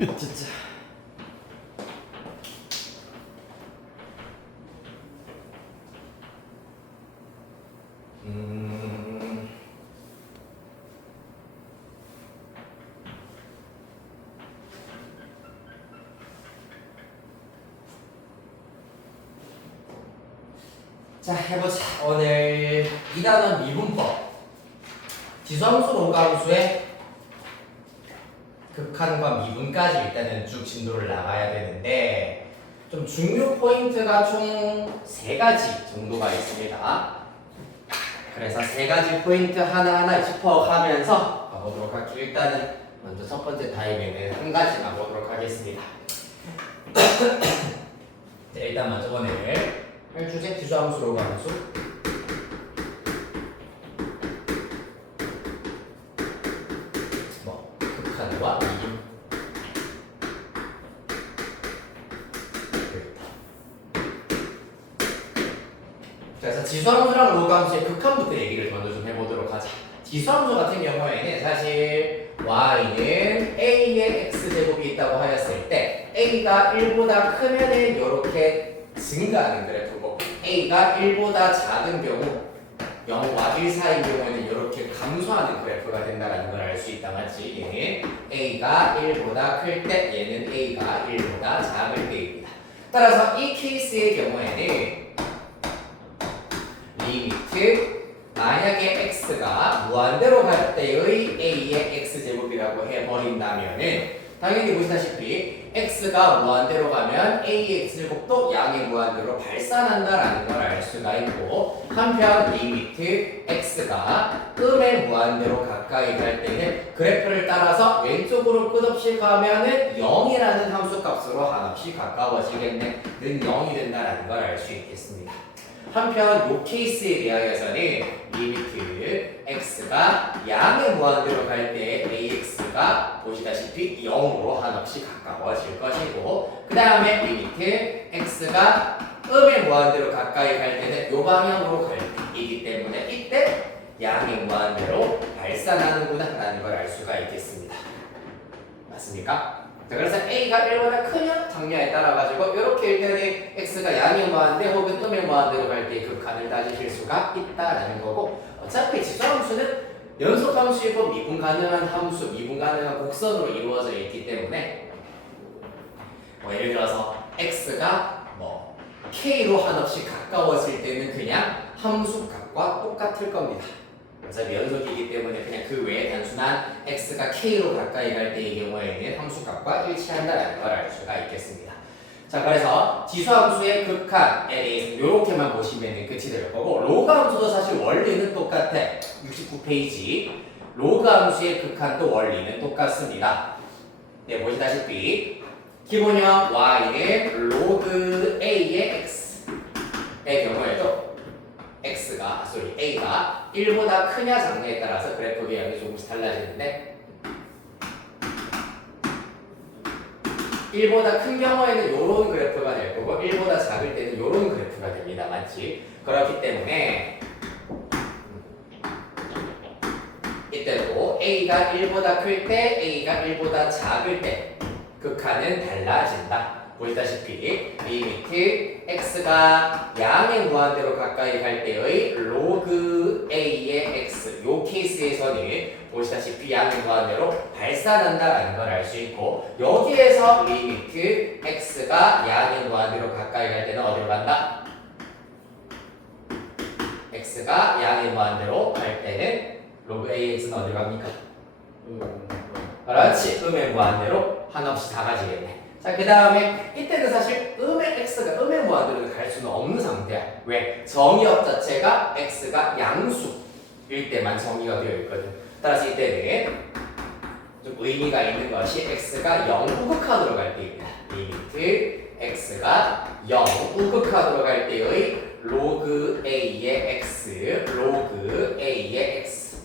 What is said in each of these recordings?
진짜. 자, 해보자. 오늘 2단원 미분법. 지수함수, 로가함수의 극한과 미분까지 일단은 쭉 진도를 나가야 되는데, 좀 중요 포인트가 총 3가지 정도가 있습니다. 그래서 3가지 포인트 하나하나 짚어가면서 가보도록 할게요. 일단은 먼저 첫 번째 타임에는 한 가지만 보도록 하겠습니다. 자, 일단 먼저 오늘 할 주제 지수함수, 로가함수. 극한과 미분. 그래서 지수함수랑 로가함수의 극한부터 얘기를 먼저 좀 해보도록 하자. 지수함수 같은 경우에는 사실 y는 a의 x제곱이 있다고 하였을 때 a가 1보다 크면은 이렇게 증가하는 그래프고 a가 1보다 작은 경우 0과 1 사이인 경우에는 이렇게 감소하는 그래프가 된다는 걸 알 수 있다. 맞지? 얘는 a가 1보다 클 때 얘는 a가 1보다 작을 때입니다. 따라서 이 케이스의 경우에는 리미트 만약에 x가 무한대로 갈 때의 a의 x제곱이라고 해버린다면은 당연히 보시다시피 x가 무한대로 가면 a의 x제곱도 양의 무한대로 발산한다라는 걸 알 수가 있고, 한편 리미트 x가 음의 무한대로 가까이 갈 때는 그래프를 따라서 왼쪽으로 끝없이 가면은 0이라는 함수값으로 한없이 가까워지겠네. 는 0이 된다라는 걸 알 수 있겠습니다. 한편 이 케이스에 대하여서는 리미트 x가 양의 무한대로 갈 때 ax가 보시다시피 0으로 한없이 가까워질 것이고, 그 다음에 리미트 x가 음의 무한대로 가까이 갈 때는 이 방향으로 갈 때이기 때문에 이때 양의 무한대로 발산하는구나 라는 걸 알 수가 있겠습니다. 맞습니까? 자, 그래서 a가 1보다 크면 장려에 따라 가지고 이렇게 일단은 x가 양의 무한대 혹은 음의 무한대로 갈 때 극한을 따지실 수가 있다라는 거고, 어차피 지수함수는 연속함수이고 미분 가능한 함수, 미분 가능한 곡선으로 이루어져 있기 때문에 예를 들어서 x가 k로 한없이 가까워질 때는 그냥 함수 값과 똑같을 겁니다. 어차피 연속이기 때문에 그냥 그 외에 단순한 x가 k로 가까이 갈 때의 경우에는 함수값과 일치한다는 걸 알 수가 있겠습니다. 자, 그래서 지수함수의 극한에 대해서 이렇게만 보시면 끝이 될 거고, 로그함수도 사실 원리는 똑같아. 69페이지 로그함수의 극한도 원리는 똑같습니다. 네, 보시다시피 기본형 y는 로그 a의 x의 경우에도 a가 1보다 크냐 작냐에 따라서 그래프 배경이 조금씩 달라지는데, 1보다 큰 경우에는 이런 그래프가 될 거고 1보다 작을 때는 이런 그래프가 됩니다. 맞지? 그렇기 때문에 이때도 a가 1보다 클 때, a가 1보다 작을 때 극한은 달라진다. 보시다시피 리미트 x가 양의 무한대로 가까이 갈 때의 로그 a의 x, 요 케이스에서는 보시다시피 양의 무한대로 발산한다라는 걸 알 수 있고, 여기에서 리미트 x가 양의 무한대로 가까이 갈 때는 어디로 간다? x가 양의 무한대로 갈 때는 로그 ax는 어디로 갑니까? 그렇지, 음의 무한대로 한없이 작아지겠네. 자, 그 다음에 이때는 사실 음의 x가 음의 무한대로 갈 수는 없는 상태야. 왜? 정의역 자체가 x가 양수일 때만 정의가 되어 있거든. 따라서 이때는 좀 의미가 있는 것이 x가 0 우극한으로 갈 때입니다. 리미트 x가 0 우극한으로 갈 때의 로그 a의 x, 로그 a의 x,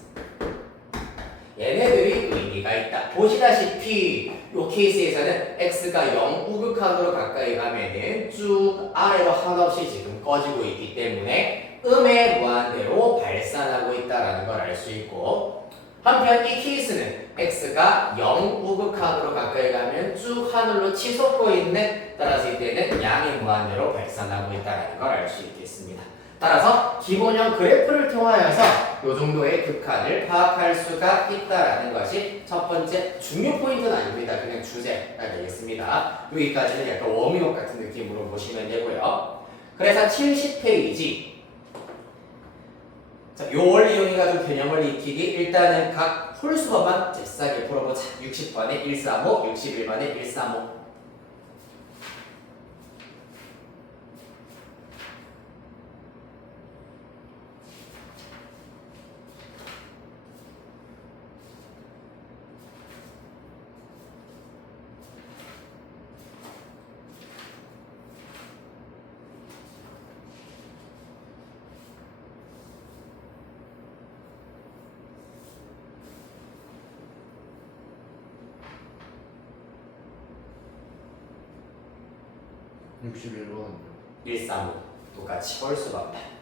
얘네들이 의미가 있다. 보시다시피 이 케이스에서는 x가 0 우극한으로 가까이 가면은 쭉 아래로 한없이 지금 꺼지고 있기 때문에 음의 무한대로 발산하고 있다는 걸 알 수 있고, 한편 이 케이스는 x가 0 우극한으로 가까이 가면 쭉 하늘로 치솟고 있는, 따라서 이때는 양이 무한대로 발산하고 있다는 걸 알 수 있겠습니다. 따라서 기본형 그래프를 통하여서 이 정도의 극한을 파악할 수가 있다는 것이 첫 번째 중요 포인트는 아닙니다. 그냥 주제가 되겠습니다. 여기까지는 약간 워밍업 같은 느낌으로 보시면 되고요. 그래서 70페이지 자, 요 원리 이용해가지고 개념을 익히기. 일단은 각 홀수법만 잽싸게 풀어보자. 60번에 135, 61번에 135. 번 135 똑같이 홀수법만.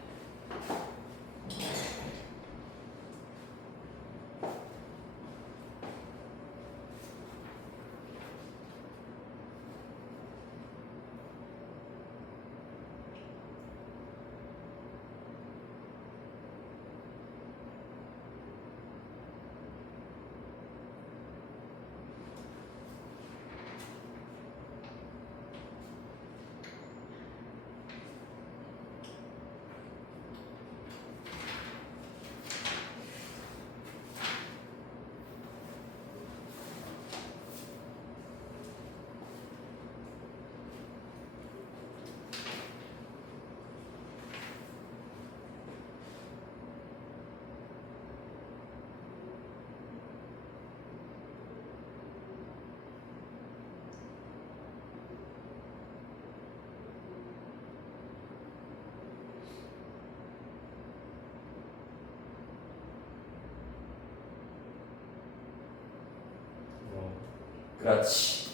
그렇지.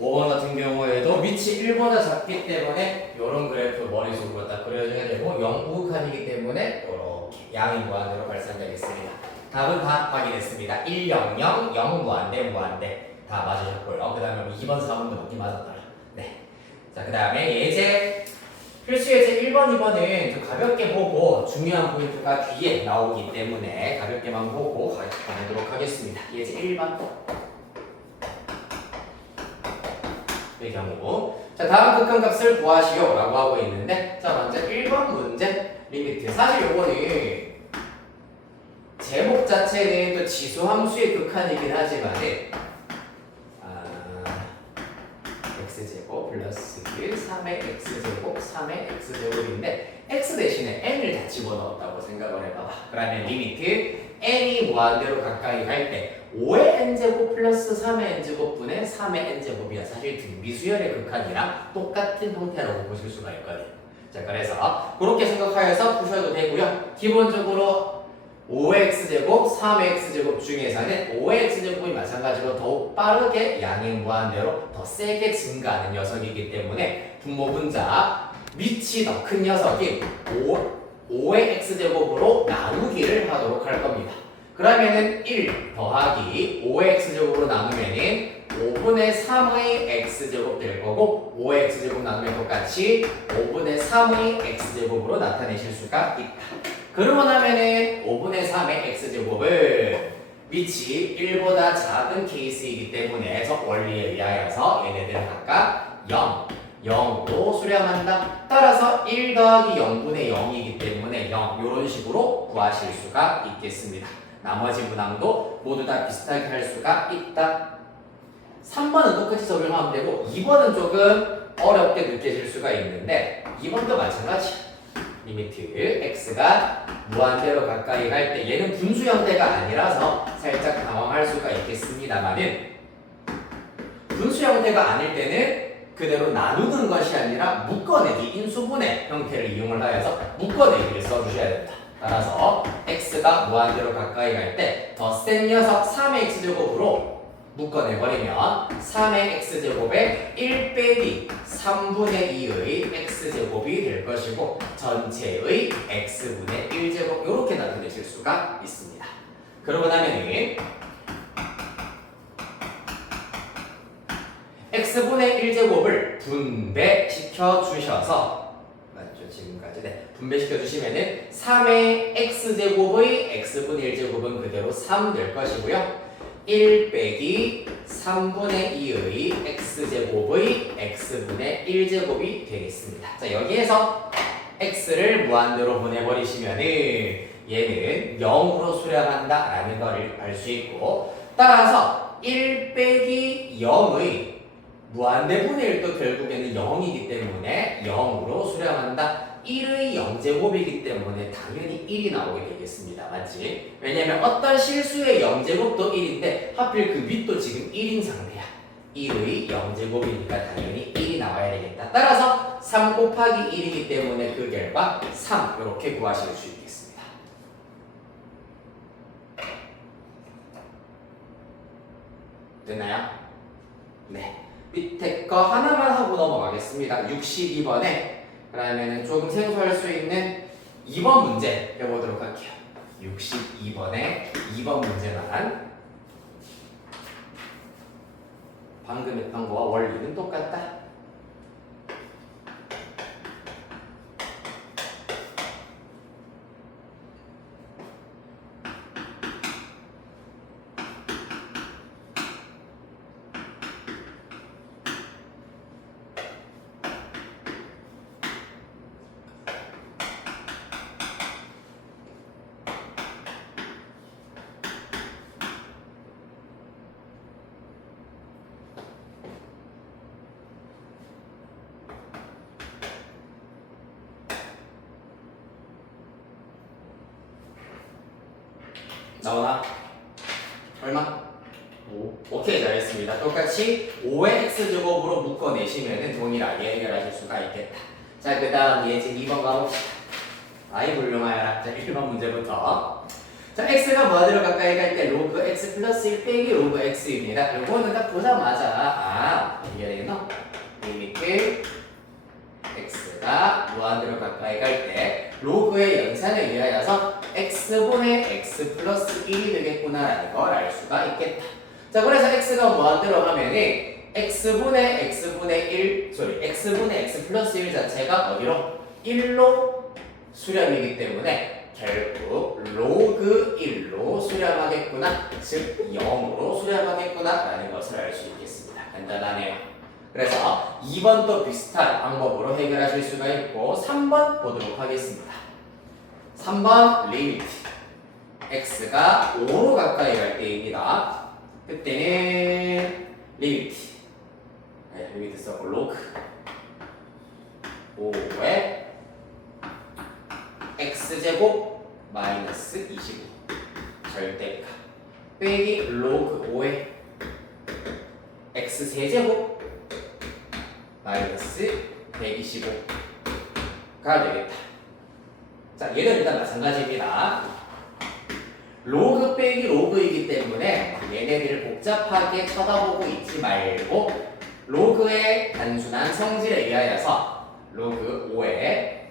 5번 같은 경우에도 위치 1보다 작기 때문에 이런 그래프 머릿속으로 딱 그려줘야 되고 0우극한이기 때문에 이렇게 양이 무한대로 발산되겠습니다. 답은 다 확인했습니다. 1, 0, 0, 0 무한대, 무한대 다 맞으셨고요. 그 다음에 2번, 4번도 맞긴 맞았더라. 네. 자, 그 다음에 예제 필수 예제 1번, 2번은 좀 가볍게 보고 중요한 포인트가 뒤에 나오기 때문에 가볍게만 보고 가도록 하겠습니다. 예제 1번. 의 경우 자 다음 극한값을 구하시오 라고 하고 있는데 자 먼저 1번 문제 리미트. 사실 요거는 제목 자체는 또 지수함수의 극한이긴 하지만 x제곱 플러스 3의 x제곱 3의 x제곱인데 x 대신에 n을 다 집어넣었다고 생각을 해봐봐. 그러면 리미트 n이 무한대로 가까이 갈 때 5의 n제곱 플러스 3의 n제곱 분의 3의 n제곱이야. 사실 등비수열의 극한이랑 똑같은 형태라고 보실 수가 있거든요. 자, 그래서 그렇게 생각하여서 푸셔도 되고요. 기본적으로 5의 x제곱, 3의 x제곱 중에서는 5의 x제곱이 마찬가지로 더욱 빠르게 양이 무한대로 더 세게 증가하는 녀석이기 때문에 분모분자 밑이 더 큰 녀석인 5의 x제곱으로 나누기를 하도록 할 겁니다. 그러면은 1 더하기 5의 x제곱으로 나누면은 5분의 3의 x제곱 될 거고 5의 x제곱 나누면 똑같이 5분의 3의 x제곱으로 나타내실 수가 있다. 그러고 나면은 5분의 3의 x제곱을 위치 1보다 작은 케이스이기 때문에 저 원리에 의하여서 얘네들 각각 0, 0으로 수렴한다. 따라서 1 더하기 0분의 0이기 때문에 0 이런 식으로 구하실 수가 있겠습니다. 나머지 문항도 모두 다 비슷하게 할 수가 있다. 3번은 똑같이 적용하면 되고 2번은 조금 어렵게 느껴질 수가 있는데 2번도 마찬가지야. 리미트 x가 무한대로 가까이 갈 때 얘는 분수 형태가 아니라서 살짝 당황할 수가 있겠습니다만은 분수 형태가 아닐 때는 그대로 나누는 것이 아니라 묶어내기, 인수분해 형태를 이용을 하여서 묶어내기를 써주셔야 된다. 따라서 x가 무한대로 가까이 갈 때 더 센 녀석 3의 x제곱으로 묶어내버리면 3의 x제곱에 1 빼기 3분의 2의 x제곱이 될 것이고 전체의 x분의 1제곱 이렇게 나타내실 수가 있습니다. 그러고 나면은 x분의 1제곱을 분배시켜 주셔서 맞죠? 지금까지 네. 분배시켜 주시면은 3의 x제곱의 x분의 1제곱은 그대로 3 될 것이고요. 1 빼기 3분의 2의 x제곱의 x분의 1제곱이 되겠습니다. 자, 여기에서 x를 무한대로 보내버리시면은 얘는 0으로 수렴한다라는 걸 알 수 있고, 따라서 1 빼기 0의 무한대분의 1도 결국에는 0이기 때문에 0으로 수렴한다. 1의 0제곱이기 때문에 당연히 1이 나오게 되겠습니다. 맞지? 왜냐면 어떤 실수의 0제곱도 1인데 하필 그 밑도 지금 1인 상태야. 1의 0제곱이니까 당연히 1이 나와야 되겠다. 따라서 3 곱하기 1이기 때문에 그 결과 3 이렇게 구하실 수 있겠습니다. 됐나요? 네. 밑에 거 하나만 하고 넘어가겠습니다. 62번에 그러면은 조금 생소할 수 있는 2번 문제 해보도록 할게요. 62번에 2번 문제만 방금 했던 거와 원리는 똑같다. 나오나? 얼마? 5. 오케이, 잘했습니다. 똑같이 5의 x제곱으로 묶어내시면 동일하게 해결하실 수가 있겠다. 자, 그 다음 예제 2번 가봅시다. 아이 훌륭하여라. 자, 1번 문제부터. 자, x가 무한대로 가까이 갈 때 로그 x 플러스 1 빼기 로그 x입니다. 요거는 딱 보자마자 이게 되겠노? 리미트 x가 무한대로 가까이 갈 때 로그의 연산에 의하여서 x분의 x 플러스 1이 되겠구나라는 걸 알 수가 있겠다. 자, 그래서 x가 무한대로 가면은 x분의 x 플러스 1 자체가 어디로? 1로 수렴이기 때문에 결국 로그 1로 수렴하겠구나, 즉 0으로 수렴하겠구나라는 것을 알 수 있겠습니다. 간단하네요. 그래서 2번도 비슷한 방법으로 해결하실 수가 있고 3번 보도록 하겠습니다. 3번 리미트 x가 5로 가까이 갈 때입니다. 그때는 리미트 리미트 써고 로그 5의 x제곱 마이너스 25 절대값 빼기 로그 5의 x세제곱 마이너스 125가 되겠다. 자, 얘는 일단 마찬가지입니다. 로그 빼기 로그이기 때문에 얘네들을 복잡하게 쳐다보고 있지 말고 로그의 단순한 성질에 의하여서 로그 5의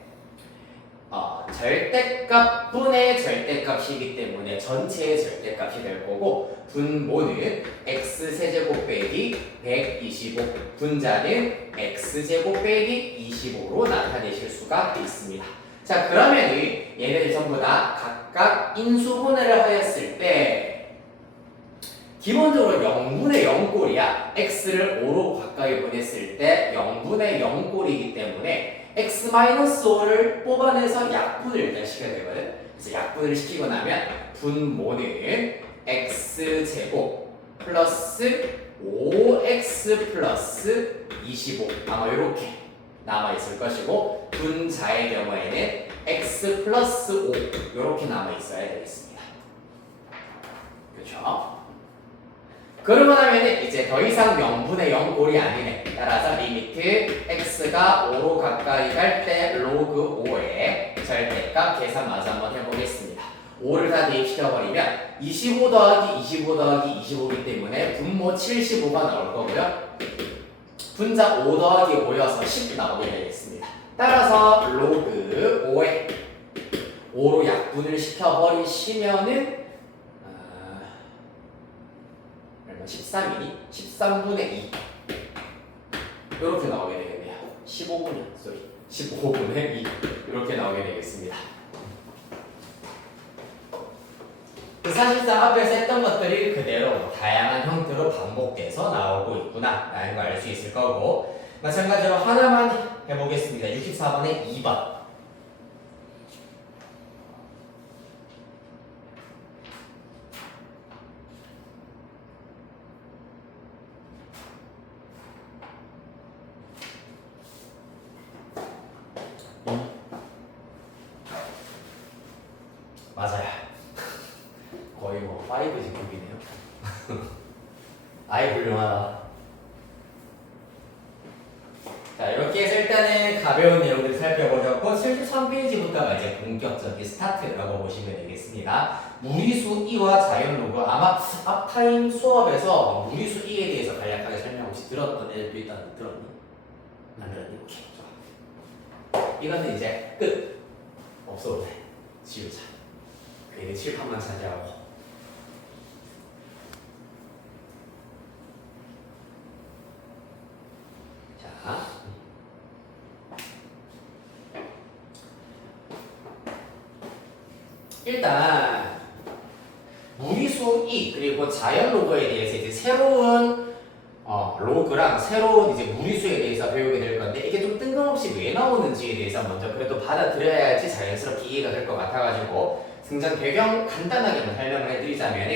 절대값 분의 절대값이기 때문에 전체의 절대값이 될 거고, 분모는 x세제곱 빼기 125, 분자는 x제곱 빼기 25로 나타내실 수가 있습니다. 자, 그러면 얘네들 전부 다 각각 인수분해를 하였을 때 기본적으로 0분의 0꼴이야. x를 5로 가까이 보냈을 때 0분의 0꼴이기 때문에 x-5를 뽑아내서 약분을 일단 시켜야 되거든. 그래서 약분을 시키고 나면 분모는 x제곱 플러스 5x 플러스 25 아마 이렇게 남아있을 것이고, 분자의 경우에는 x 플러스 5 이렇게 남아있어야 되겠습니다. 그렇죠? 그러고 나면 이제 더 이상 0분의 0꼴이 아니네. 따라서 리미트 x가 5로 가까이 갈 때 로그 5의 절대값 계산 마저 한번 해보겠습니다. 5를 다 대입시켜버리면 25 더하기 25 더하기 25이기 때문에 분모 75가 나올 거고요. 분자 5 더하기 5여서 10 나오게 되겠습니다. 따라서 로그 5의 5로 약분을 시켜버리시면은 13이니 13분의 2 이렇게 나오게 되겠네요. 15분의 2 이렇게 나오게 되겠습니다. 사실상 앞에서 했던 것들이 그대로 다양한 형태로 반복돼서 나오고 있구나 라는 걸 알 수 있을 거고, 마찬가지로 하나만 해보겠습니다. 64번의 2번. 맞아요. 거의 뭐 5지 급이네요. 아이 훌륭하다. 자, 이렇게 해서 일단은 가벼운 내용들을 살펴보셨고, 73페이지부터가 이제 본격적인 스타트라고 보시면 되겠습니다. 무리수 2와 자연 로그, 아마 앞타임 수업에서 무리수 2에 대해서 간략하게 설명 혹시 들었던 애들도 있다는데 들었니? 안 들었니? 오케이, 좋아. 이거는 이제 끝. 없어도 돼. 지우자. 괜히 칠판만 차지하고. 자, 일단 무리수 2 그리고 자연 로그에 대해서 이제 새로운 로그랑 새로운 이제 무리수에 대해서 배우게 될 건데, 이게 좀 뜬금없이 왜 나오는지에 대해서 먼저 그래도 받아들여야지 자연스럽게 이해가 될 것 같아가지고 등장 배경 간단하게만 설명을 해드리자면,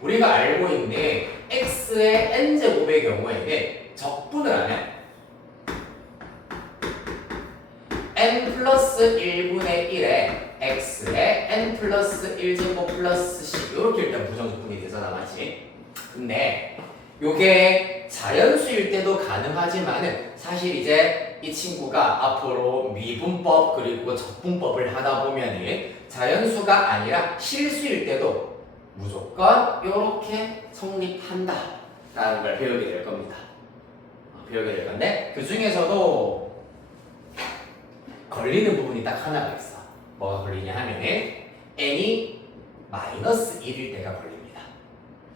우리가 알고 있는 x의 n제곱의 경우에는 적분을 하면 n 플러스 1분의 1에 x의 n 플러스 1제곱 플러스 10 이렇게 일단 부정적분이 돼서 나가지. 근데 요게 자연수일 때도 가능하지만은 사실 이제 이 친구가 앞으로 미분법 그리고 적분법을 하다 보면은 자연수가 아니라 실수일 때도 무조건 이렇게 성립한다 라는 걸 배우게 될 겁니다. 배우게 될 건데, 그 중에서도 걸리는 부분이 딱 하나가 있어. 뭐가 걸리냐 하면은 n이 마이너스 1일 때가 걸립니다.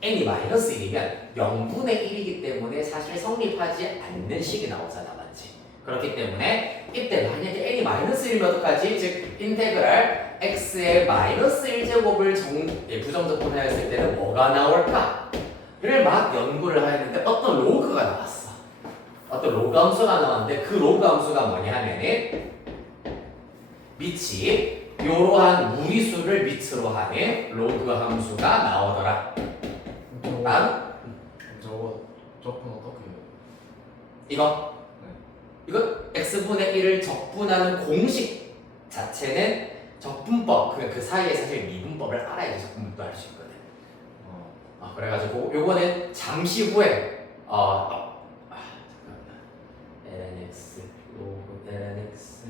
n이 마이너스 1이면 0분의 1이기 때문에 사실 성립하지 않는 식이 나오잖아, 맞지? 그렇기 때문에 이때 만약에 n이 마이너스 1이면 어떡하지? 즉 인테그랄 x의 마이너스 1제곱을 부정적분하였을 때는 뭐가 나올까? 를 막 연구를 하였는데 어떤 로그가 나왔어. 어떤 로그 함수가 나왔는데, 그 로그 함수가 뭐냐 하면은 밑이 이러한 무리수를 밑으로 하는 로그 함수가 나오더라. 저건 어떻게 해요? 이거? 이거 x분의 1을 적분하는 공식 자체는 적분법, 그 사이에 사실 미분법을 알아야지 적분법도 할 수 있거든. 그래가지고 요거는 잠시 후에 잠깐만. lnx 로그 lnx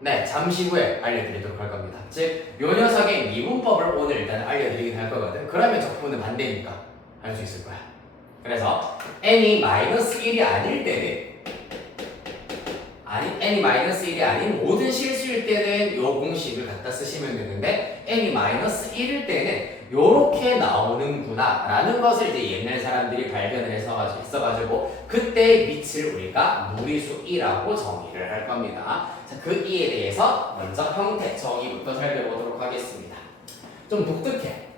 네, 잠시 후에 알려드리도록 할 겁니다. 즉, 요 녀석의 미분법을 오늘 일단 알려드리긴 할 거거든. 그러면 적분은 반대니까 할 수 있을 거야. 그래서 n이 마이너스 1이 아닐 때는 n이 마이너스 1이 아닌 모든 실수일 때는 요 공식을 갖다 쓰시면 되는데, n이 마이너스 1일 때는 요렇게 나오는구나 라는 것을 이제 옛날 사람들이 발견을 했어가지고 그때 밑을 우리가 무리수 2라고 정의를 할 겁니다. 자, 그 2에 대해서 먼저 형태 정의부터 살펴보도록 하겠습니다. 좀 독특해.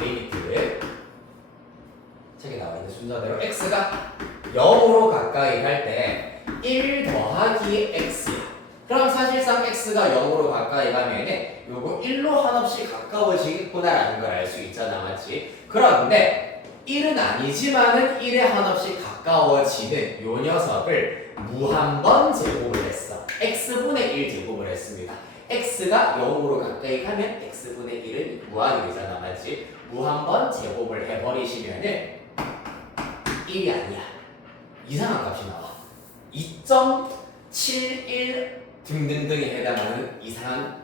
리미트 책에 나와 있는 순서대로 x가 0으로 가까이 갈 때 1 더하기 x야. 그럼 사실상 x가 0으로 가까이 가면은 요거 1로 한없이 가까워지겠구나라는 걸 알 수 있잖아, 맞지? 그런데 1은 아니지만은 1에 한없이 가까워지는 요 녀석을 무한번 제곱을 했어. x분의 1 제곱을 했습니다. x가 0으로 가까이 가면 x분의 1은 무한이 되잖아, 맞지? 무한번 제곱을 해버리시면은 1이 아니야. 이상한 값이 나와. 2.71 등등등에 해당하는 이상한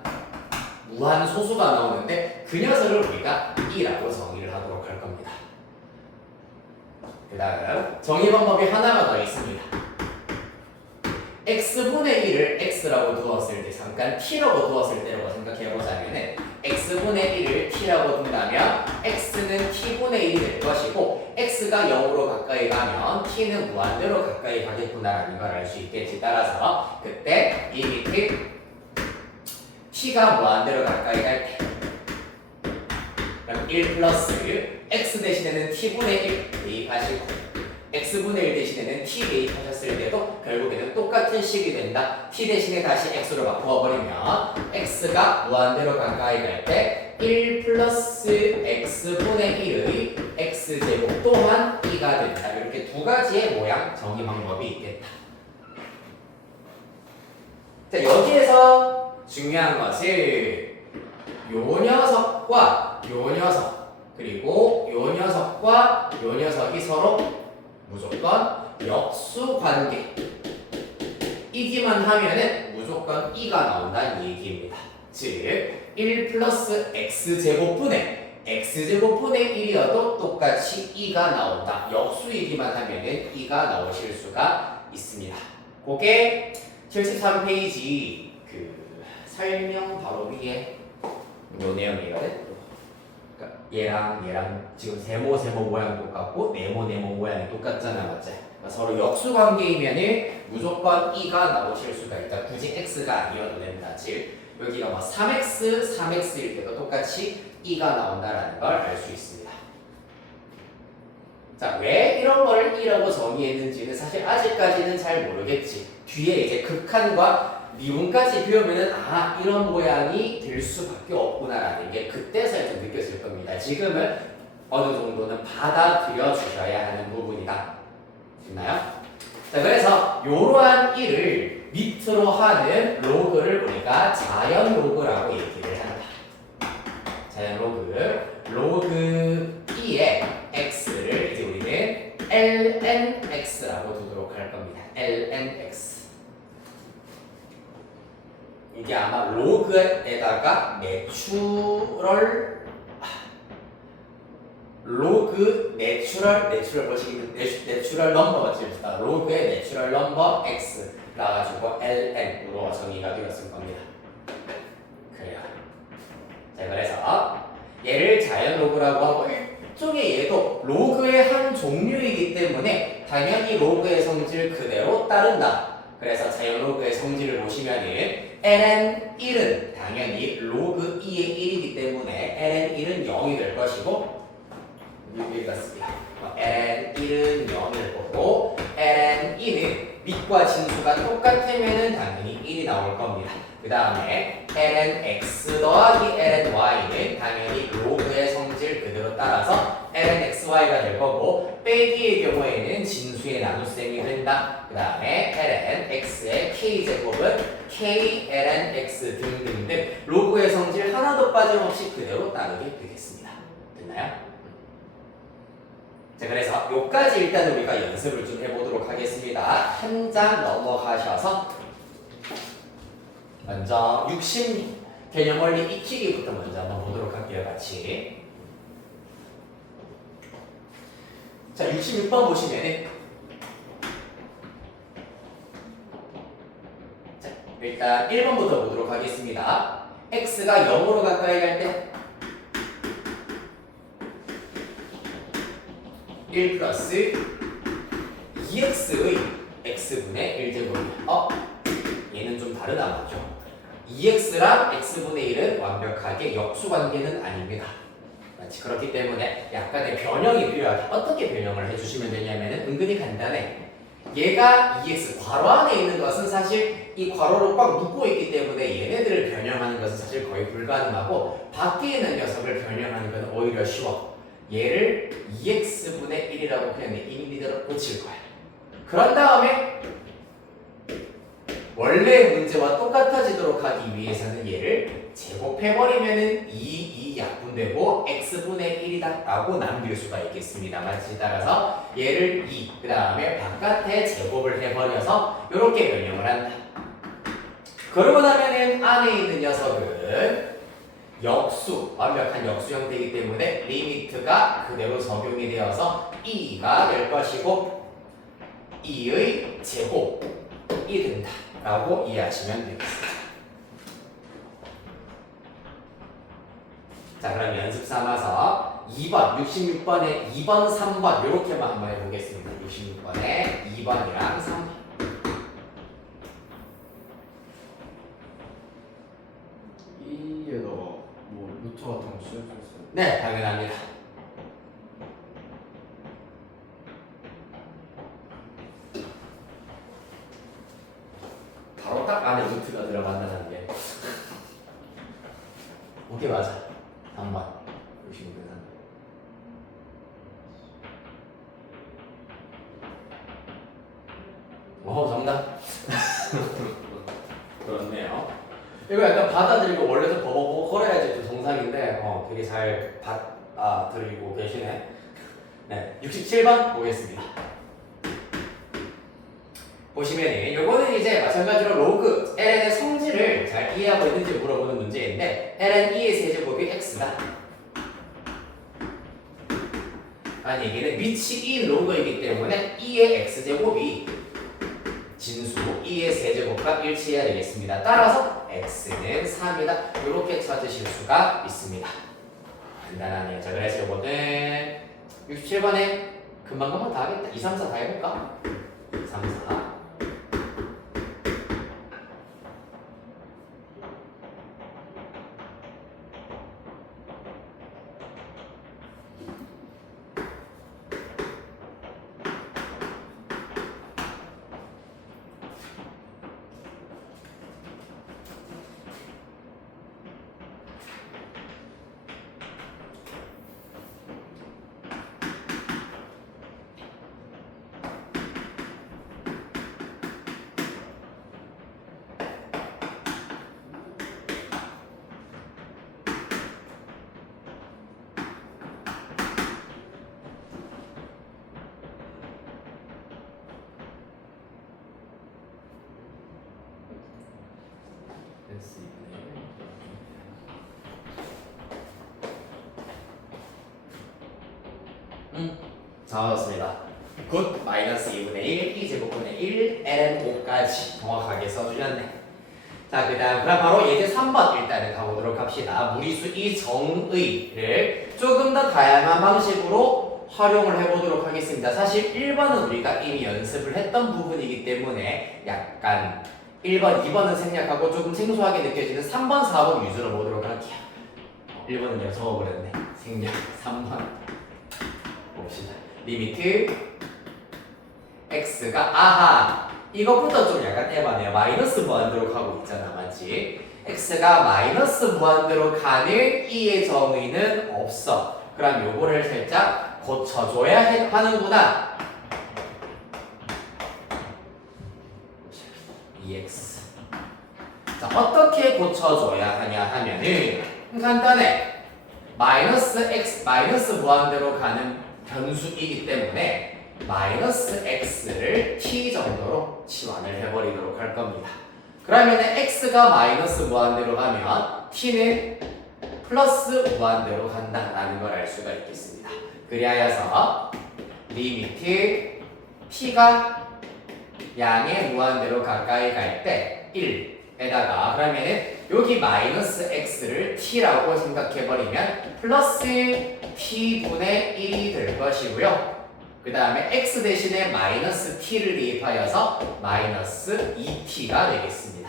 무한 소수가 나오는데, 그 녀석을 우리가 2라고 정의를 하도록 할 겁니다. 그 다음 정의 방법이 하나가 더 있습니다. x분의 1을 x라고 두었을 때, 잠깐 t라고 두었을 때라고 생각해보자면 x분의 1을 t라고 둔다면 x는 t분의 1이 될 것이고 x가 0으로 가까이 가면 t는 무한대로 가까이 가겠구나라는 걸 알 수 있겠지. 따라서 그때 이 밑에 t가 무한대로 가까이 갈 때 그럼 1 플러스 x 대신에는 t분의 1 대입하시고 x분의 1 대신에는 t 대입하셨을 때도 결국에는 똑같은 식이 된다. t 대신에 다시 x로 바꾸어버리면 x가 무한대로 가까이 갈 때 1 플러스 x분의 1의 x제곱 또한 2가 된다. 이렇게 두 가지의 모양 정의 방법이 있겠다. 자, 여기에서 중요한 것은 요 녀석과 요 녀석 그리고 요 녀석과 요 녀석이 서로 무조건 역수 관계이기만 하면은 무조건 2가 나온다는 얘기입니다. 즉 1 플러스 x제곱분의 x제곱분의 1이어도 똑같이 2가 나온다. 역수이기만 하면은 2가 나오실 수가 있습니다. 그게 73페이지 그 설명 바로 위에 요 내용이거든. 그러니까 얘랑 지금 세모 모양 똑같고 네모 모양이 똑같잖아, 맞지? 그러니까 서로 역수 관계이면은 무조건 2가 나오실 수가 있다. 굳이 x가 아니어도 된다. 즉 여기가 뭐 3x일 때도 똑같이 2가 나온다라는 걸 알 수 있습니다. 자, 왜 이런 걸 2라고 정의했는지는 사실 아직까지는 잘 모르겠지. 뒤에 이제 극한과 미분까지 배우면은 아 이런 모양이 될 수밖에 없구나라는 게 그때서야 좀 느껴질 겁니다. 지금은 어느 정도는 받아들여 주셔야 하는 부분이다. 됐나요? 자, 그래서 이러한 1을 밑으로 하는 로그를 우리가 자연 로그라고 얘기를 한다. 자연 로그 2의 x를 이제 우리는 lnx라고 두도록 할 겁니다. lnx. 이게 아마 로그에다가 내추럴 넘버가 지었다. 로그의 내추럴 넘버 x 나가지고 ln으로 정의가 되었을 겁니다. 그래요. 자, 그래서 얘를 자연 로그라고 하고 일종의 얘도 로그의 한 종류이기 때문에 당연히 로그의 성질 그대로 따른다. 그래서 자연 로그의 성질을 보시면은 ln1은 당연히 로그 2의 1이기 때문에 ln1은 0이 될 것이고 여기 같습니다. ln1은 0일 거고 ln2는 밑과 진수가 똑같으면 당연히 1이 나올 겁니다. 그 다음에 lnx 더하기 lny는 당연히 로그의 성질 그대로 따라서 lnxy가 될 거고 빼기의 경우에는 진수의 나눗셈이 된다. 그 다음에 lnx의 k제곱은 klnx 등등등 로그의 성질 하나도 빠짐없이 그대로 따르게 되겠습니다. 됐나요? 자, 그래서 요까지 일단 우리가 연습을 좀 해보도록 하겠습니다. 한 장 넘어가셔서 먼저 60 개념 원리 익히기부터 먼저 한번 보도록 할게요, 같이. 자, 66번 보시면은 자, 일단 1번부터 보도록 하겠습니다. x가 0으로 가까이 갈 때 1 플러스 2x의 x분의 1제곱이야. 얘는 좀 다르다 맞죠? 2x랑 x분의 1은 완벽하게 역수관계는 아닙니다. 마치 그렇기 때문에 약간의 변형이 필요하다. 어떻게 변형을 해주시면 되냐면 은근히 간단해. 얘가 2x 괄호 안에 있는 것은 사실 이 괄호로 꽉 묶고 있기 때문에 얘네들을 변형하는 것은 사실 거의 불가능하고 밖에 있는 녀석을 변형하는 건 오히려 쉬워. 얘를 2x분의 1이라고 그냥 있는 이대로 고칠 거야. 그런 다음에 원래 문제와 똑같아지도록 하기 위해서는 얘를 제곱해버리면은 2 약분되고 x분의 1이다 라고 남길 수가 있겠습니다. 마치 따라서 얘를 2, 그 다음에 바깥에 제곱을 해버려서 이렇게 변형을 한다. 그러고 나면은 안에 있는 녀석은 역수, 완벽한 역수 형태이기 때문에 리미트가 그대로 적용이 되어서 2가 될 것이고 2의 제곱이 된다 라고 이해하시면 되겠습니다. 자, 그럼 연습 삼아서 2번, 66번에 2번, 3번 이렇게만 한번 해보겠습니다. 66번에 2번이랑 3번. 이에다가 뭐 루트 같은 거 쓸 수 있어요? 네, 당연합니다. 바로 딱 안에 루트가 들어간다는 게 오케이 맞아. 3번 66번 3번. 오 정답. 그렇네요. 이거 약간 받아들이고 원래도 버벅버벅 거려야지 좀 정상인데 되게 잘 받아들이고 계시네. 네, 67번 보겠습니다. 보시면은 요거는 이제 마찬가지로 로그 ln의 성질을 잘 이해하고 있는지 물어보는 문제인데 ln 2의 세제곱이 x다 라는 얘기는 밑이 2인 로그이기 때문에 2의 x제곱이 진수 2의 세제곱과 일치해야 되겠습니다. 따라서 x는 3이다. 이렇게 찾으실 수가 있습니다. 간단하네요. 자, 그래서 요거는 67번에 금방금방 다 하겠다. 2, 3, 4 다 해볼까? 3, 4 잡아줬습니다. 굿 마이너스 2분의 1, 2제곱분의 1, ln 5까지 정확하게 써주셨네. 자, 그럼 바로 예제 3번 일단은 가보도록 합시다. 무리수 이정의를 조금 더 다양한 방식으로 활용을 해보도록 하겠습니다. 사실 1번은 우리가 이미 연습을 했던 부분이기 때문에 약간 1번, 2번은 생략하고 조금 생소하게 느껴지는 3번, 4번 위주로 보도록 할게요. 1번은 내가 적어버렸네. 생략 3번 봅시다. 리미트 x가 아하 이것부터 좀 약간 에바네요. 마이너스 무한대로 가고 있잖아, 맞지? x가 마이너스 무한대로 가는 2의 정의는 없어. 그럼 요거를 살짝 고쳐줘야 하는구나. 2x. 자, 어떻게 고쳐줘야 하냐 하면은 간단해. 마이너스 x 마이너스 무한대로 가는 변수이기 때문에 마이너스 x를 t 정도로 치환을 해버리도록 할 겁니다. 그러면 x가 마이너스 무한대로 가면 t는 플러스 무한대로 간다라는 걸 알 수가 있겠습니다. 그리하여서 리미트 t가 양의 무한대로 가까이 갈 때 1에다가 그러면은 여기 마이너스 x를 t라고 생각해버리면 플러스 t분의 1이 될 것이고요. 그 다음에 x 대신에 마이너스 t를 대입하여서 마이너스 2t가 되겠습니다.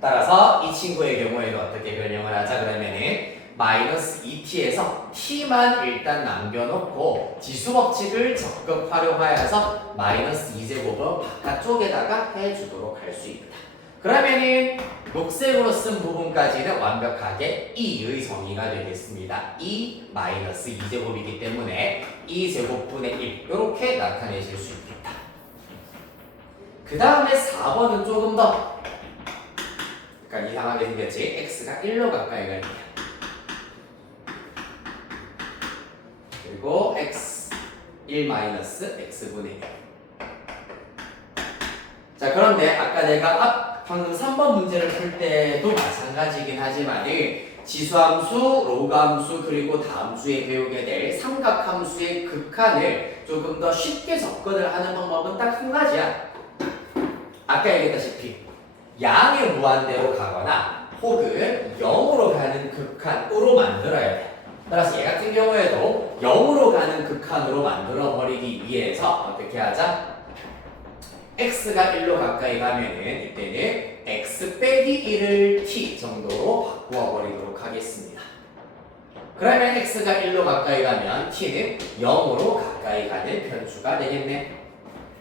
따라서 이 친구의 경우에도 어떻게 변형을 하자 그러면은 마이너스 2t에서 t만 일단 남겨놓고 지수법칙을 적극 활용하여서 마이너스 2제곱을 바깥쪽에다가 해주도록 할 수 있다. 그러면은 녹색으로 쓴 부분까지는 완벽하게 2의 정의가 되겠습니다. 2 마이너스 2제곱이기 때문에 2제곱분의 1 이렇게 나타내실 수 있겠다. 그 다음에 4번은 조금 더 약간 이상하게 생겼지. x가 1로 가까이 갈게요. 그리고 x 1 마이너스 x분의 1. 자, 그런데 아까 내가 방금 3번 문제를 풀 때도 마찬가지긴 하지만 지수함수, 로그함수 그리고 다음 주에 배우게 될 삼각함수의 극한을 조금 더 쉽게 접근을 하는 방법은 딱 한 가지야. 아까 얘기했다시피 양의 무한대로 가거나 혹은 0으로 가는 극한으로 만들어야 돼. 따라서 얘 같은 경우에도 0으로 가는 극한으로 만들어 버리기 위해서 어떻게 하자? x가 1로 가까이 가면은 이때는 x 빼기 1을 t 정도로 바꾸어 버리도록 하겠습니다. 그러면 x가 1로 가까이 가면 t는 0으로 가까이 가는 변수가 되겠네.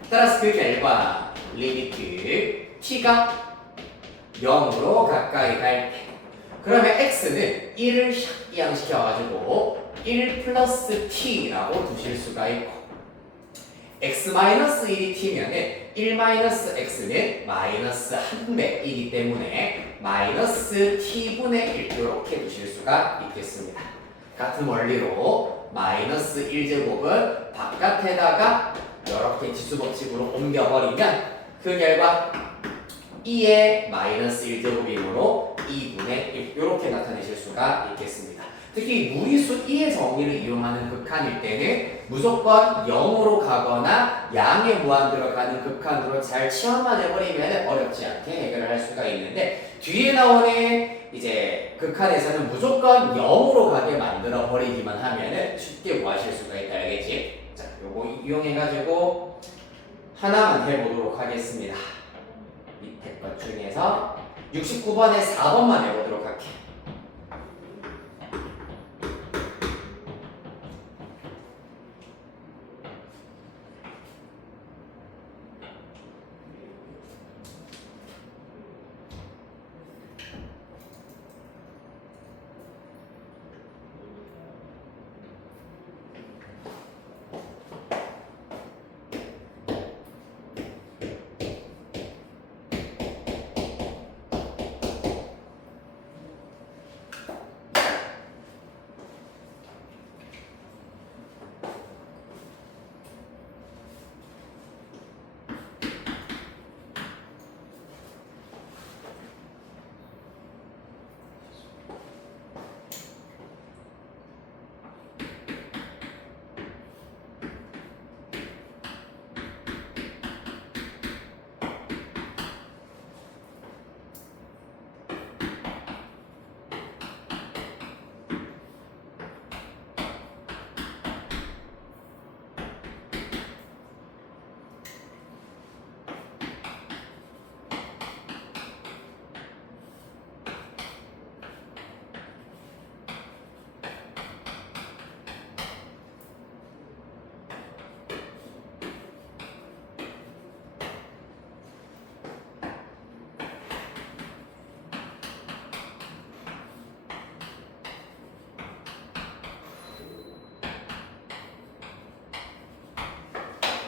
따라서 그 결과 리미트 t가 0으로 가까이 갈 때 그러면 x는 1을 이항시켜가지고 1 플러스 t라고 두실 수가 있고 x 마이너스 1이 t면은 1 마이너스 x는 마이너스 1배 1이기 때문에 마이너스 t분의 1 이렇게 두실 수가 있겠습니다. 같은 원리로 마이너스 1제곱은 바깥에다가 이렇게 지수법칙으로 옮겨버리면 그 결과 2의 마이너스 1제곱이므로 2분의 1 이렇게 나타내실 수가 있겠습니다. 특히 무리수 2의 정의를 이용하는 극한일 때는 무조건 0으로 가거나 양의 무한대로 가는 극한으로 잘 치환만 해버리면 어렵지 않게 해결을 할 수가 있는데 뒤에 나오는 이제 극한에서는 무조건 0으로 가게 만들어 버리기만 하면은 쉽게 구하실 수가 있다 알겠지? 자, 요거 이용해가지고 하나만 해보도록 하겠습니다. 밑에 것 중에서 69번에 4번만 해보도록 할게.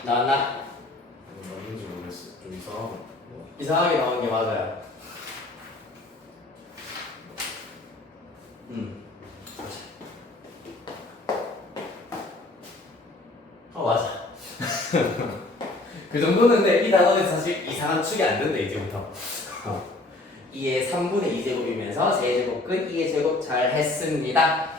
나왔나? 맞는지 모르겠어. 좀 이상하고. 이상하게 나온 게 맞아요. 맞아. 그 정도는 근데 이 단어는 사실 이상한 축이 안 된다 이제부터. 2의 3분의 2제곱이면서 세제곱 끝 2의 제곱 잘 했습니다.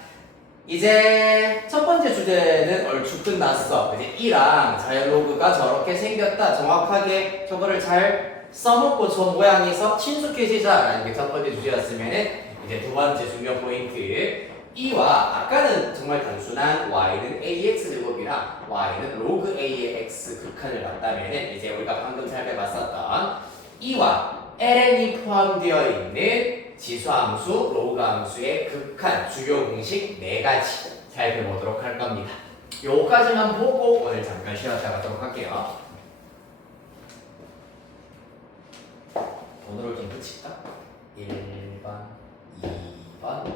이제 첫 번째 주제는 얼추 끝났어. 이제 2랑 자연로그가 저렇게 생겼다. 정확하게 저거를 잘 써먹고 저 모양에서 친숙해지자라는 게 첫 번째 주제였으면은 이제 두 번째 중요 포인트 2와 아까는 정말 단순한 y는 ax 제곱이랑 y는 로그 a의 x 극한을 봤다면은 이제 우리가 방금 살펴봤었던 2와 ln이 포함되어 있는 지수함수, 로그함수의 극한 주요 공식 4가지 살펴보도록 할 겁니다. 요까지만 보고 오늘 잠깐 쉬었다 가도록 할게요. 번호를 좀 붙일까? 1번, 2번,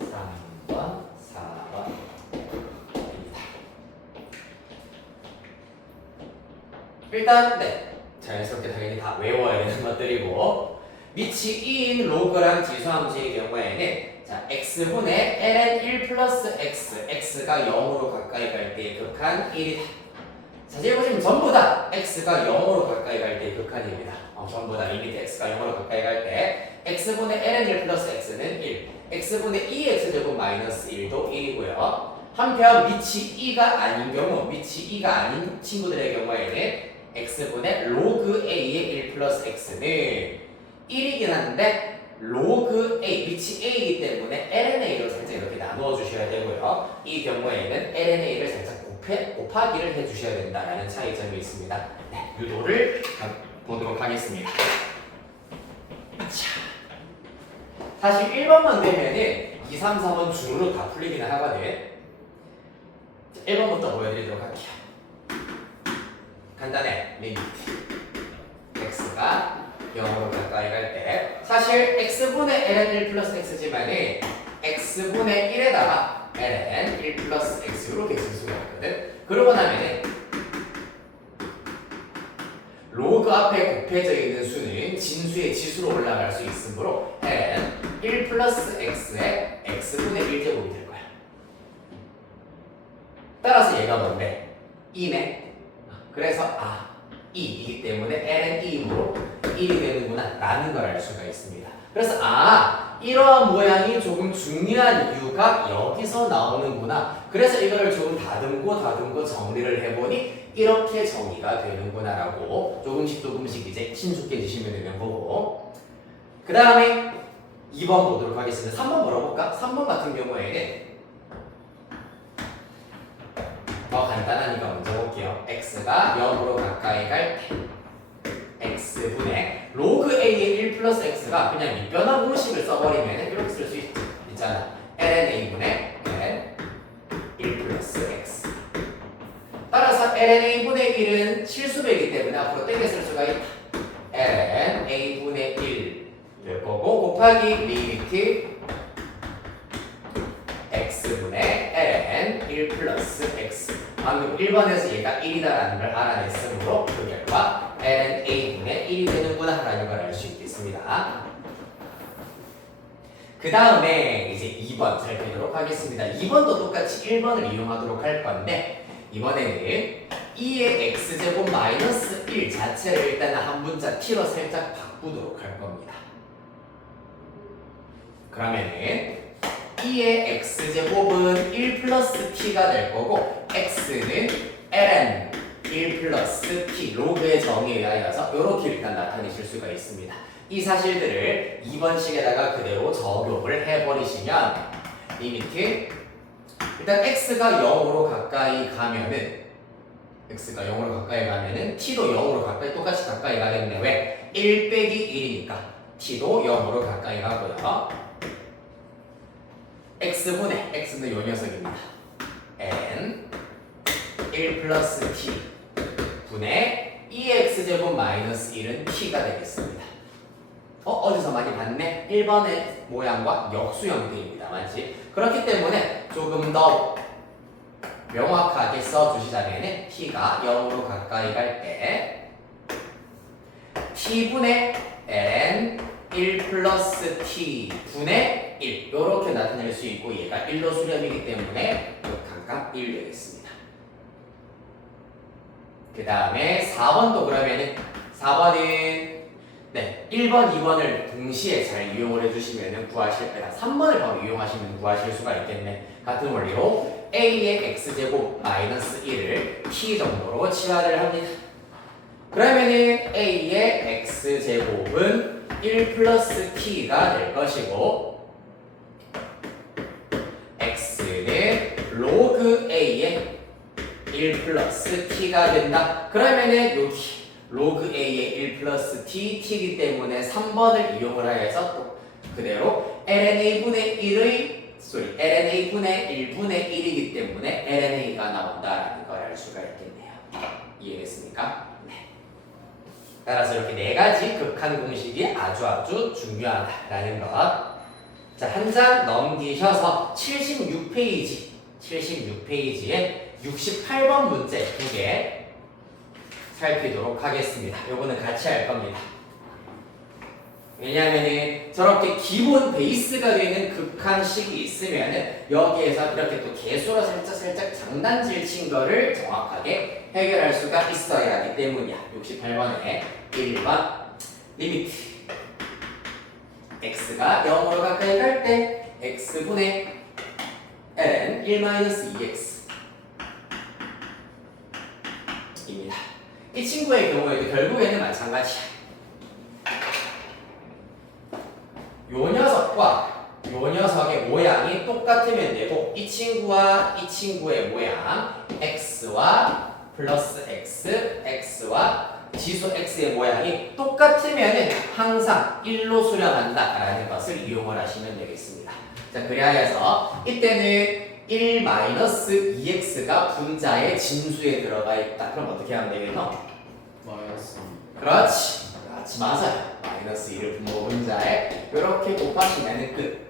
3번, 4번입니다. 일단 자연스럽게 당연히 다 외워야 되는 것들이고 밑이 2인 로그랑 지수함수의 경우에는 자 x분의 ln 1 플러스 x, x가 0으로 가까이 갈 때의 극한 1이다. 자세히 보시면 전부 다 x가 0으로 가까이 갈 때의 극한입니다. 전부 다 리미트 x가 0으로 가까이 갈 때 x분의 ln 1 플러스 x는 1, x분의 2x제곱 마이너스 1도 1이고요. 한편 밑이 2가 아닌 경우, 밑이 2가 아닌 친구들의 경우에는 x분의 로그 a의 1 플러스 x는 1이긴 한데 로그 A, 위치 A이기 때문에 LNA로 살짝 이렇게 나누어 주셔야 되고요. 이 경우에는 LNA를 살짝 곱하기를 해주셔야 된다라는 차이점이 있습니다. 네, 유도를 보도록 하겠습니다. 자, 사실 1번만 되면은 2, 3, 4번 주로 다 풀리기는 하거든. 1번부터 보여드리도록 할게요. 간단해. 리미트 x가 0으로 가까이 갈 때 사실 x분의 ln 1 플러스 x지만은 x분의 1에다가 ln 1 플러스 x 이렇게 쓸 수가 있거든. 그러고 나면은 로그 앞에 곱해져 있는 수는 진수의 지수로 올라갈 수 있으므로 ln 1 플러스 x의 x분의 1제곱이 될 거야. 따라서 얘가 뭔데? 2네. 그래서 2이기 때문에 ln 2이므로 1이 되는구나 라는 걸 알 수가 있습니다. 그래서 이러한 모양이 조금 중요한 이유가 여기서 나오는구나. 그래서 이거를 조금 다듬고 정리를 해보니 이렇게 정의가 되는구나 라고 조금씩 이제 친숙해지시면 되는 거고, 그 다음에 2번 보도록 하겠습니다. 3번 물어볼까? 3번 같은 경우에는 더 간단하니까 먼저 볼게요. x가 0으로 가까이 갈 때 x분의 로그 a의 1 플러스 x가 그냥 밑변화 공식을 써버리면 이렇게 쓸 수 있잖아. ln a분의 ln 1 플러스 x. 따라서 ln a분의 1은 실수배이기 때문에 앞으로 땡겨 쓸 수가 있다. ln a분의 1 될 거고 곱하기 리미트 x분의 ln 1 플러스 x. 방금 1번에서 얘가 1이다라는 걸 알아냈으므로 그 결과 ln a분의 1이 되는구나 라는 걸 알 수 있겠습니다. 그 다음에 이제 2번 살펴보도록 하겠습니다. 2번도 똑같이 1번을 이용하도록 할 건데 이번에는 2의 x제곱 마이너스 1 자체를 일단 한 문자 t로 살짝 바꾸도록 할 겁니다. 그러면은 2의 x제곱은 1 플러스 t가 될 거고 x는 ln 1 플러스 t 로그의 정의에 의하여서 이렇게 일단 나타내실 수가 있습니다. 이 사실들을 2번식에다가 그대로 적용을 해버리시면 리미트 일단 x가 0으로 가까이 가면은 t도 0으로 가까이 똑같이 가까이 가겠네. 왜? 1 빼기 1이니까 t도 0으로 가까이 가고요. x분의 x는 요 녀석입니다. n 1 플러스 t 분의 2x제곱 마이너스 1은 t가 되겠습니다. 어디서 많이 봤네? 1번의 모양과 역수형태입니다. 맞지? 그렇기 때문에 조금 더 명확하게 써주시자면 t가 0으로 가까이 갈 때 t분의 ln 1 플러스 t 분의 1 이렇게 나타낼 수 있고 얘가 1로 수렴이기 때문에 각각 1 되겠습니다. 그 다음에 4번도 그러면은 4번은 1번, 2번을 동시에 잘 이용을 해주시면 구하실 때가 3번을 바로 이용하시면 구하실 수가 있겠네. 같은 원리로 a의 x제곱 마이너스 1을 t 정도로 치환을 합니다. 그러면은 a의 x제곱은 1 플러스 t가 될 것이고 x는 로그 a의 1 플러스 t가 된다. 그러면은 여기 로그 a의 1 플러스 t이기 때문에 3번을 이용을 하여서 또 그대로 lna분의 1분의 1이기 때문에 lna가 나온다라는 걸 알 수가 있겠네요. 이해됐습니까? 네. 따라서 이렇게 네 가지 극한 공식이 아주 중요하다라는 것. 자, 한 장 넘기셔서 76페이지에 68번 문제 2개 살피도록 하겠습니다. 요거는 같이 할 겁니다. 왜냐하면은 저렇게 기본 베이스가 되는 극한식이 있으면은 여기에서 이렇게 또 개수로 살짝 장단질 친 거를 정확하게 해결할 수가 있어야 하기 때문이야. 68번에 1번 리미트 x가 0으로 가까이 갈 때 x분의 ln 1-2x 입니다. 이 친구의 경우에도 결국에는 마찬가지야. 요 녀석과 요 녀석의 모양이 똑같으면 되고 이 친구와 이 친구의 모양 x와 플러스 x, x와 지수 x의 모양이 똑같으면 항상 1로 수렴한다라는 것을 이용을 하시면 되겠습니다. 자, 그리하여서 이때는 1-2x가 분자의 진수에 들어가 있다. 그럼 어떻게 하면 되겠노? 마이너스 그렇지. 그렇지, 맞아요. 마이너스 2를 분모 분자에 이렇게 곱하시면 끝.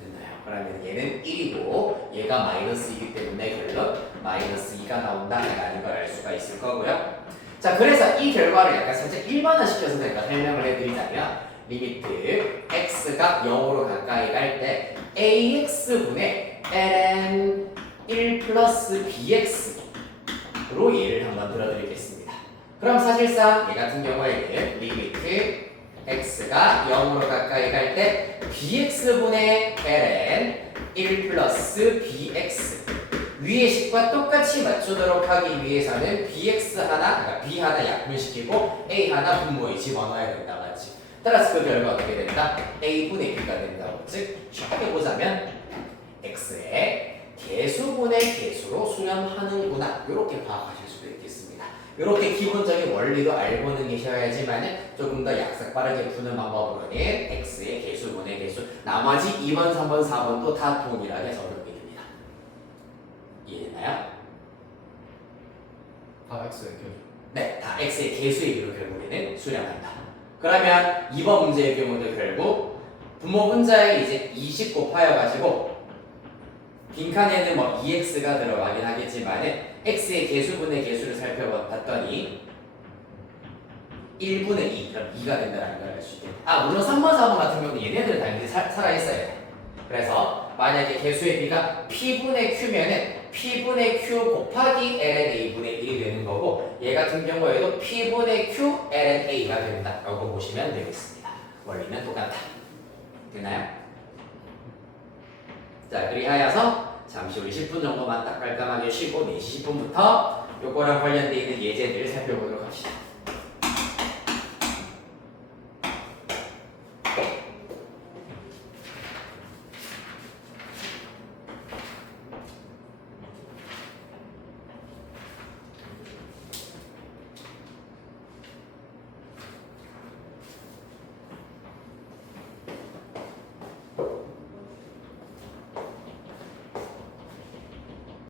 됐나요? 그러면 얘는 1이고 얘가 마이너스 2이기 때문에 결론 마이너스 2가 나온다라는 걸 알 수가 있을 거고요. 자, 그래서 이 결과를 약간 살짝 일반화시켜서 제가 설명을 해드리자면 리미트 x가 0으로 가까이 갈 때 ax분의 ln 1 플러스 bx로 예를 한번 들어드리겠습니다. 그럼 사실상 얘 같은 경우에는 리미트 x가 0으로 가까이 갈 때 bx분의 ln 1 플러스 bx 위의 식과 똑같이 맞추도록 하기 위해서는 bx 하나, 그러니까 b 하나 약분시키고 a 하나 분모에 집어넣어야 된다, 맞지? 따라서 그 결과 어떻게 된다? a분의 b가 된다고. 즉 쉽게 보자면 x의 개수분의 개수로 수렴하는구나, 이렇게 파악하실 수도 있겠습니다. 이렇게 기본적인 원리도 알고는 계셔야지만 조금 더 약삭 빠르게 푸는 방법으로는 x의 개수분의 개수, 나머지 2번, 3번, 4번도 다 동일하게 적용이 됩니다. 이해됐나요? 다 x의 교수. 네, 다 x의 개수의 비로 결국에는 수렴한다. 그러면 2번 문제의 경우도 결국 분모 분자에 이제 20 곱하여가지고 빈칸에는 뭐 2x가 들어가긴 하겠지만 x의 개수분의 개수를 살펴봤더니 1분의 2, 그럼 2가 된다는 걸 알 수 있겠다. 물론 3번, 4번 같은 경우는 얘네들은 당연히 살아있어야 돼. 그래서 만약에 개수의 b가 p분의 q면은 p분의 q 곱하기 ln a분의 1이 되는 거고, 얘 같은 경우에도 p분의 q ln a가 된다 라고 보시면 되겠습니다. 원리는 똑같다. 되나요? 자, 그리하여서 잠시 우리 10분 정도만 딱 깔끔하게 쉬고 4시 10분부터 요거랑 관련되어 있는 예제들을 살펴보도록 합시다.